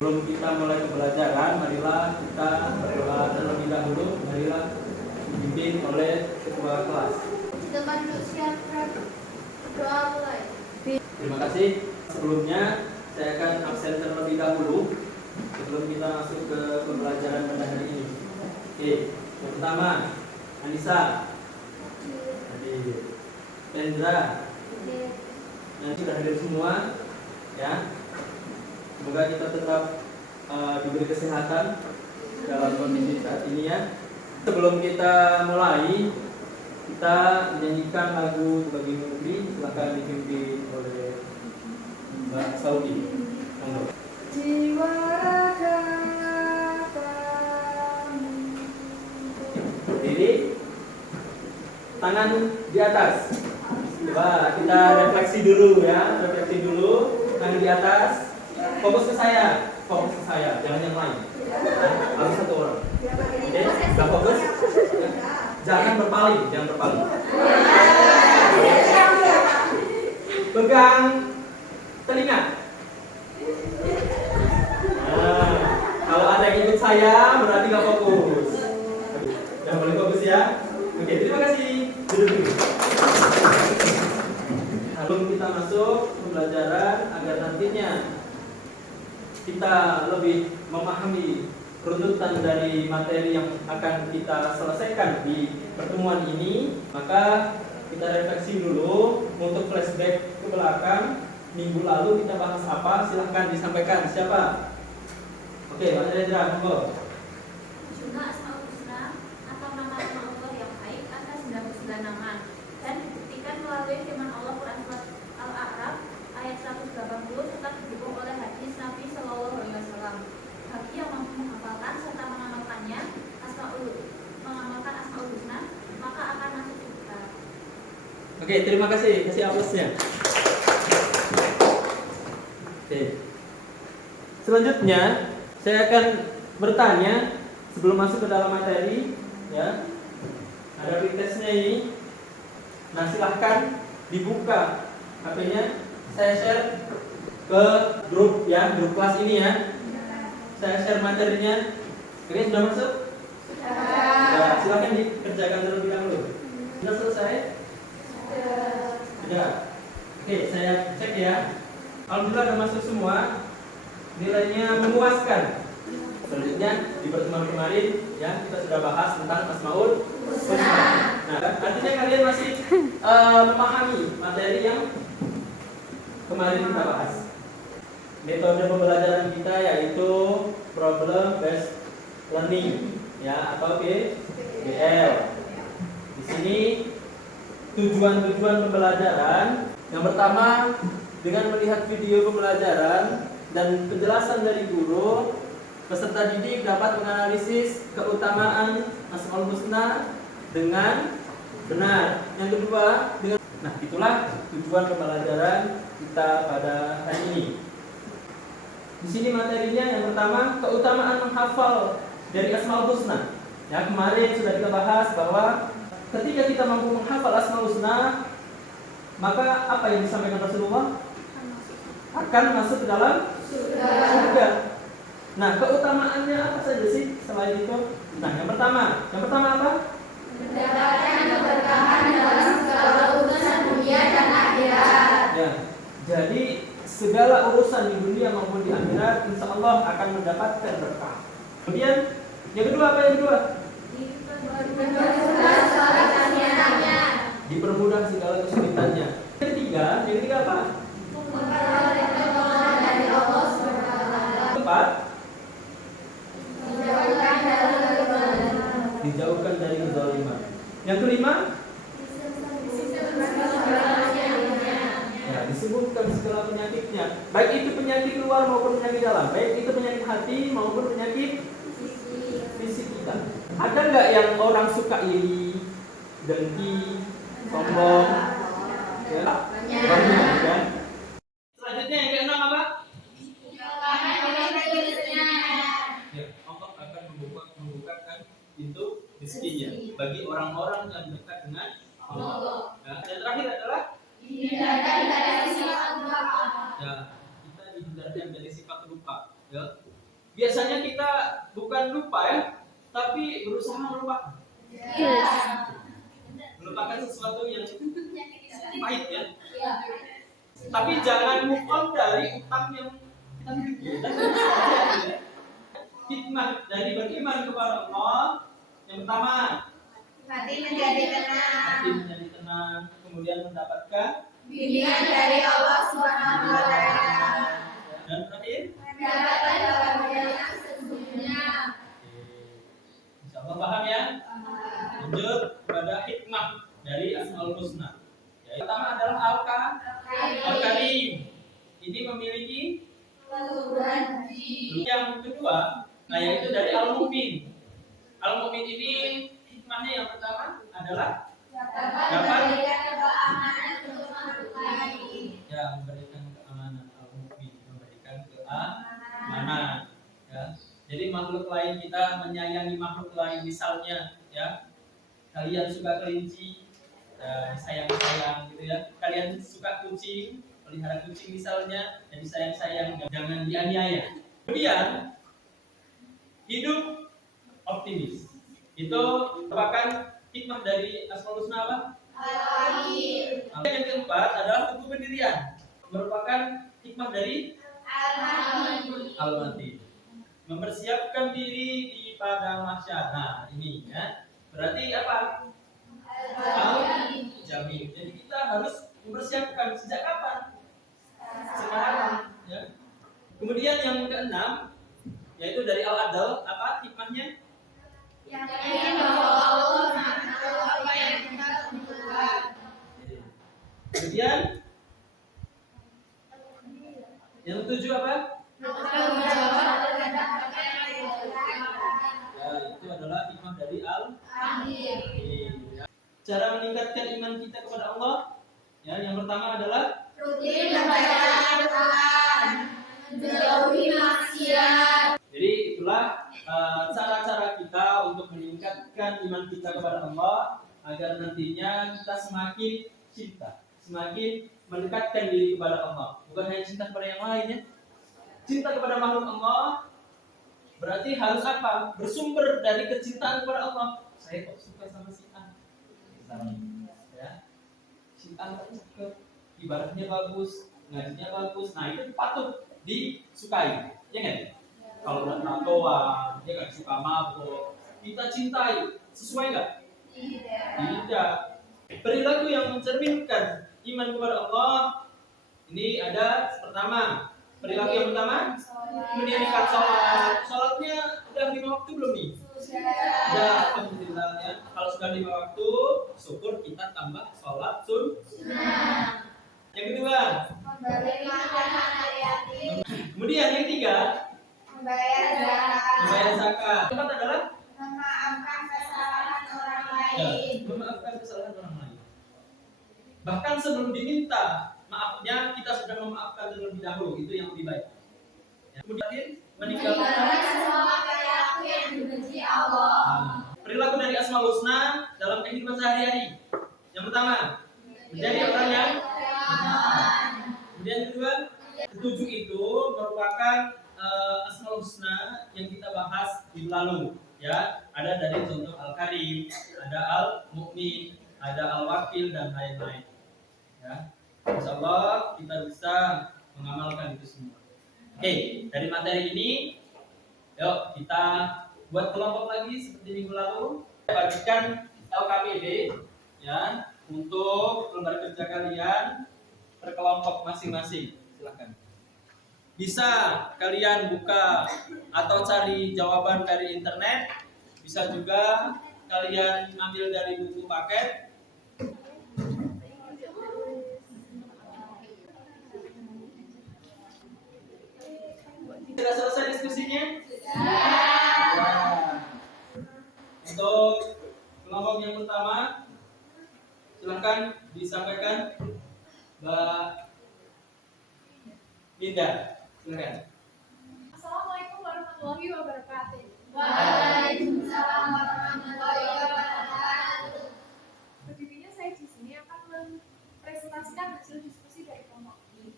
Sebelum kita mulai pembelajaran, marilah kita berdoa terlebih dahulu. Marilah dipimpin oleh ketua kelas. Silakan duduk siap, doa mulai. Terima kasih. Sebelumnya saya akan absen terlebih dahulu sebelum kita masuk ke pembelajaran pada hari ini. Oke, yang pertama Anissa, Pendra, yang sudah hadir semua, ya. Semoga kita tetap diberi kesehatan dalam kondisi saat ini ya. Sebelum kita mulai, kita menyanyikan lagu Bagi Negeri. Silakan dipimpin oleh Mbak Saudi. Monggo. Jiwa raga kami. Berdiri, tangan di atas. Coba kita refleksi dulu ya, refleksi dulu. Tangan di atas. Fokus ke saya, jangan yang lain. Harus satu orang. Oke, nggak fokus. Jangan berpaling, Pegang telinga. Nah, kalau ada yang ikut saya berarti nggak fokus. Jangan boleh fokus ya. Oke, terima kasih. Duduk dulu. Sebelum kita masuk pembelajaran agar nantinya kita lebih memahami runtutan dari materi yang akan kita selesaikan di pertemuan ini, maka kita refleksi dulu untuk flashback ke belakang. Minggu lalu kita bahas apa? Silahkan disampaikan. Siapa? Oke, Pak Rendra, monggo. Jumlah Asmaul Husna atau nama-nama Allah yang baik ada 99 nama dan dibuktikan melalui firman Allah Quran Surat Al-A'raf ayat 180 serta didukung oleh hadis Nabi Shallallahu Alaihi Wasallam. Bagi yang mampu menghafalkan serta mengamalkan Asmaul Husna, maka akan masuk surga. Oke, terima kasih. Kasih aplausnya. Oke. Selanjutnya, saya akan bertanya sebelum masuk ke dalam materi, ya. Ada pretestnya ini. Nah, silahkan dibuka HP-nya. Saya share ke grup ya, grup kelas ini ya. Saya share materinya. Oke, sudah masuk? Ya, silahkan dikerjakan terlebih dahulu. Sudah selesai? Sudah. Oke, saya cek ya. Alhamdulillah sudah masuk semua. Nilainya memuaskan. Selanjutnya di pertemuan kemarin ya kita sudah bahas tentang Asmaul Husna. Nah, artinya kalian masih memahami materi yang kemarin kita bahas. Metode pembelajaran kita yaitu problem based learning ya atau PBL. Di sini tujuan pembelajaran yang pertama dengan melihat video pembelajaran dan penjelasan dari guru, peserta didik dapat menganalisis keutamaan Asmaul Husna dengan benar. Yang kedua, nah itulah tujuan pembelajaran kita pada hari ini. Di sini materinya yang pertama keutamaan menghafal dari Asmaul Husna. Ya kemarin sudah kita bahas bahwa ketika kita mampu menghafal Asmaul Husna, maka apa yang disampaikan Rasulullah akan masuk ke dalam surga. Nah, keutamaannya apa saja sih selain itu? Nah, yang pertama apa? Mendapatkan keberkahan dalam segala urusan dunia dan akhirat. Ya, jadi segala urusan di dunia maupun di akhirat, insya Allah akan mendapatkan berkah. Kemudian, yang kedua apa yang kedua? Dipermudah segala kesulitannya. Dipermudah segala kesulitannya. Yang ketiga apa? Memperoleh pertolongan dari Allah SWT. Keempat, Dijauhkan dari kezaliman. dijauhkan dari kezaliman. Yang kelima, ya, disembuhkan segala penyakitnya. Baik itu penyakit luar maupun penyakit dalam, baik itu penyakit hati maupun penyakit fisik kita. Ada nggak yang orang suka iri, dengki, sombong? Ya, banyak kan? Selanjutnya yang keenam apa? Ya, Allah akan membukakan pintu rezekinya bagi orang-orang yang dekat dengan Allah. Nah, yang terakhir adalah Dihindarkan dari sifat lupa. ya, kita dihindarkan dari sifat lupa. Ya. biasanya kita bukan lupa ya, tapi berusaha melupakan. Melupakan sesuatu yang pahit ya. Tapi jangan move on dari utang yang kita miliki. Hikmah dari beriman kepada Allah yang pertama, Hati menjadi hati tenang. menjadi tenang, kemudian mendapatkan Bimbingan dari Allah Subhanahu wa Ta'ala. dan terakhir Mendapatkan kebahagiaan yang sesungguhnya. Insya Allah paham ya. Lanjut kepada hikmah dari Asmaul Husna. Yang pertama adalah Al-Karim. Ini memiliki Keluhuran budi. yang kedua, nah yaitu dari Al-Mu'min. Al-Mu'min ini hikmahnya yang pertama adalah Dapat memberikan keamanan untuk makhluk lain. ya memberikan keamanan. Al-Mu'min memberikan keamanan. Ya. Jadi makhluk lain, kita menyayangi makhluk lain, misalnya ya kalian suka kelinci, sayang-sayang gitu ya. Kalian suka kucing, pelihara kucing misalnya, jadi sayang-sayang, jangan dianiaya. Kemudian hidup optimis. Itu merupakan hikmah dari Asmaul Husna apa? Al-Qadir. Yang keempat adalah teguh pendirian. Merupakan hikmah dari Al-Mahdi. Al-Mati. Mempersiapkan diri di padang mahsyar. Nah, ini ya. Berarti apa? Al-Jamin. Jadi kita harus mempersiapkan sejak kapan? Sekarang, ya. Kemudian yang keenam yaitu dari Al-Adl, apa hikmahnya? Yakin bahwa Allah Maha apa yang kita butuhkan. Kemudian yang ketujuh apa? Menjawab terhadap apa yang dibutuhkan. Ya, itu adalah hikmah dari Amin. Cara meningkatkan iman kita kepada Allah, ya, yang pertama adalah Rutin membaca Al-Quran. Menjauhi maksiat. jadi itulah cara-cara kita untuk meningkatkan iman kita kepada Allah agar nantinya kita semakin cinta, semakin mendekatkan diri kepada Allah. Bukan hanya cinta kepada yang lain ya. Cinta kepada makhluk Allah berarti harus apa? Bersumber dari kecintaan kepada Allah. Saya kok suka sama si A, misalnya, ya. Si A cakep, ibaratnya bagus, ngajinya bagus. Nah itu patut disukai, ya kan? Kalau udah tatoan, dia kan suka mabuk, kita cintai, sesuai nggak? Tidak. Perilaku yang mencerminkan iman kepada Allah ini ada pertama. Perilaku yang pertama, mendirikan sholat. Sholatnya udah 5 waktu belum nih? Ya, alhamdulillah ya. Kalau sudah 5 waktu, syukur kita tambah sholat sunnah. Yang kedua, Memberi makan anak yatim. kemudian yang ketiga, Membayar zakat. membayar zakat. Keempat adalah Memaafkan kesalahan orang ya, lain. memaafkan kesalahan orang lain. Bahkan sebelum diminta maafnya, kita sudah memaafkan terlebih dahulu. Itu yang lebih baik. Ya. Kemudian meninggalkan Meninggalkan semua perilaku yang dibenci Allah. perilaku dari Asmaul Husna dalam kehidupan sehari-hari. Yang pertama, menjadi orang yang kemudian kedua, ketujuh itu merupakan Asmaul Husna yang kita bahas di lalu. Ya, ada dari contoh Al-Karim, ada Al-Mu'min, ada Al-Wakil dan lain-lain. Ya, insyaallah kita bisa mengamalkan itu semua. Oke, dari materi ini, yuk kita buat kelompok lagi seperti minggu lalu. Bagikan LKPD ya untuk lembar kerja kalian per kelompok masing-masing. Silakan. Bisa kalian buka atau cari jawaban dari internet. Bisa juga kalian ambil dari buku paket. Sudah selesai diskusinya? Ya. Untuk kelompok yang pertama, silakan disampaikan Mbak Linda. Silakan. Assalamualaikum warahmatullahi wabarakatuh. Waalaikumsalam warahmatullahi wabarakatuh. Berdirinya saya di sini akan mempresentasikan hasil diskusi dari kelompok ini.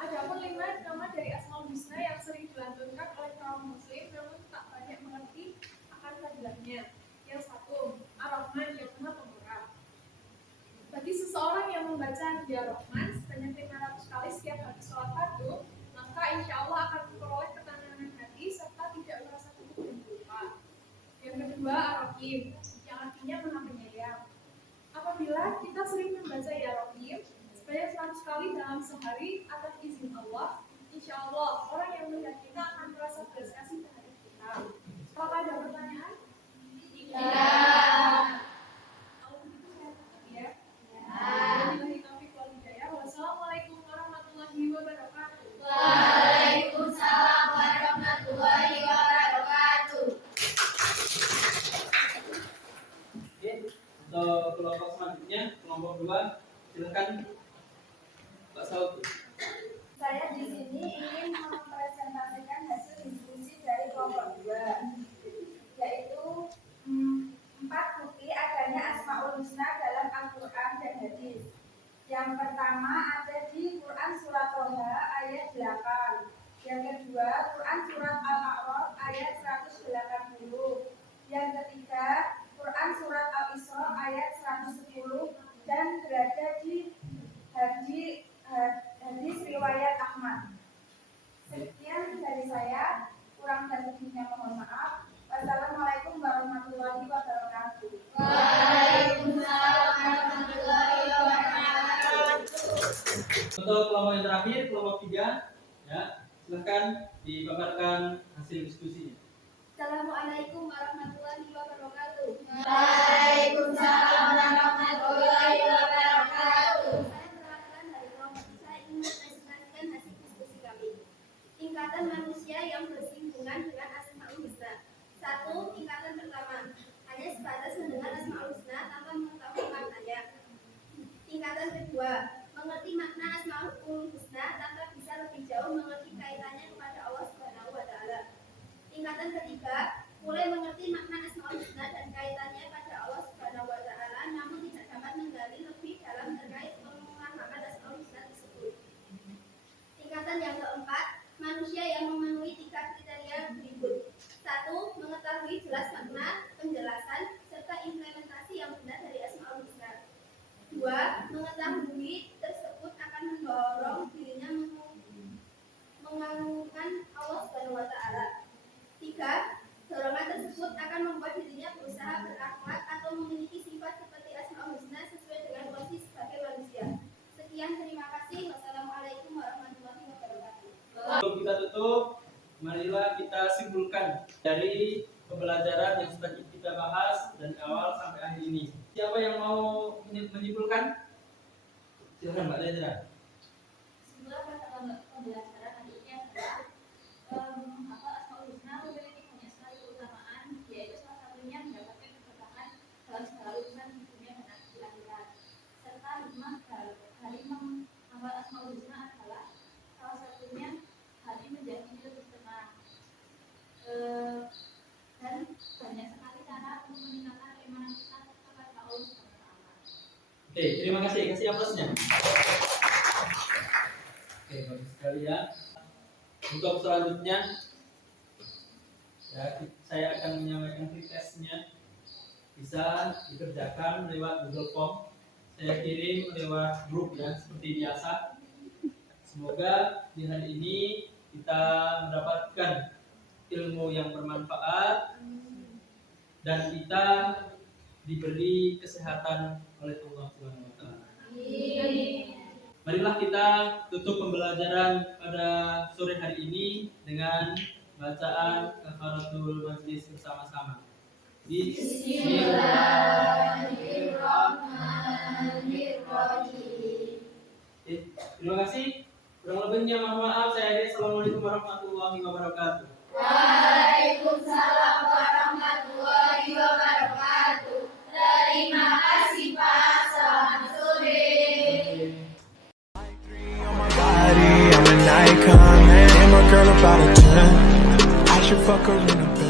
Adapun 5 nama dari Asmaul Husna yang sering dilantunkan oleh para dia Rahman sebanyak 500 kali setiap habis sholat fardu, maka insya Allah akan memperoleh ketenangan hati serta tidak merasa gugup dan lupa. Yang kedua, Ar-Rahim, yang artinya Maha Penyayang. Apabila kita sering membaca Ya Rahim sebanyak 100 kali dalam sehari atas izin Allah, insya Allah orang yang melihat kita akan merasa belas kasih terhadap kita. Apakah ada pertanyaan? Tidak. Wassalamualaikum warahmatullahi wabarakatuh. Waalaikumsalam warahmatullahi wabarakatuh. Oke, untuk kelompok selanjutnya, kelompok 2, silakan Pak Saud. Saya di sini ingin mempresentasikan hasil diskusi dari kelompok 2, yaitu 4 bukti adanya Asmaul Husna dalam Al-Quran dan Hadis. Yang pertama ada di Quran Surat Toha ayat 8. Yang kedua Quran Surat Al-A'raf ayat 180. Yang ketiga Quran Surat Al-Isra ayat 110 dan berada di hadis riwayat Ahmad. Sekian dari saya, kurang dan lebihnya mohon maaf. Wassalamualaikum warahmatullahi wabarakatuh. Waalaikumsalam warahmatullahi wabarakatuh. Untuk kelompok yang terakhir, kelompok 3, ya, silakan dipaparkan hasil diskusinya. Assalamualaikum warahmatullahi wabarakatuh. Waalaikumsalam warahmatullahi wabarakatuh. Saya perwakilan dari kelompok 3 ingin mempresentasikan hasil diskusi kami. Tingkatan manusia yang bersinggungan dengan Asmaul Husna. 1. Tingkatan pertama, hanya sebatas mendengar Asmaul Husna tanpa mengetahui maknanya. Tingkatan kedua, mengerti makna Asmaul Husna tanpa bisa lebih jauh mengerti kaitannya kepada Allah Subhanahu wa taala. Tingkatan ketiga, mulai mengerti makna Asmaul Husna dan kaitannya pada Allah Subhanahu wa taala namun tidak dapat menggali lebih dalam terkait pemahaman Asmaul Husna tersebut. Tingkatan yang keempat, manusia yang memenuhi 3 kriteria berikut. 1. Mengetahui jelas makna, penjelasan, serta implementasi yang benar dari Asmaul Husna. 2. Mengetahui tersebut akan mendorong dirinya mengagungkan Allah Subhanahu wa taala. 3. Dorongan tersebut akan membuat dirinya berusaha berakhlak atau memiliki sifat seperti Asmaul Husna sesuai dengan posisi sebagai manusia. Sekian, terima kasih. Wassalamualaikum warahmatullahi wabarakatuh. Sebelum kita tutup, marilah kita simpulkan dari pembelajaran yang sudah kita bahas dari awal sampai akhir ini. Siapa yang mau menyimpulkan? Silakan Mbak Lendra. Kesimpulan pada pembelajaran hari ini adalah Asmaul Husna memiliki banyak sekali keutamaan, yaitu salah satunya mendapatkan keberkahan dalam segala urusan di dunia dan di akhirat. Serta hikmah dari menghafal Asmaul Husna adalah salah satunya hati menjadi lebih tenang. Dan banyak sekali cara untuk meningkatkan keimanan kita kepada Allah Subhanahu wa taala. Oke, terima kasih. Kasih aplausnya. Oke, bagus sekali ya. Untuk selanjutnya, ya, saya akan menyampaikan request-nya. Bisa dikerjakan lewat Google Form. Saya kirim lewat grup ya, seperti biasa. Semoga di hari ini kita mendapatkan ilmu yang bermanfaat dan kita diberi kesehatan oleh Allah Subhanahu wa taala. Marilah kita tutup pembelajaran pada sore hari ini dengan bacaan kafaratul majlis bersama-sama. Bismillahirrahmanirrahim. Terima kasih. Kurang lebihnya mohon maaf. Saya akhiri. Assalamualaikum warahmatullahi wabarakatuh. Waalaikumsalam warahmatullahi wabarakatuh. Terima kasih Pak. Selamat sore. I'm an icon, man. And my girl about a 10. I should fuck her in a bed.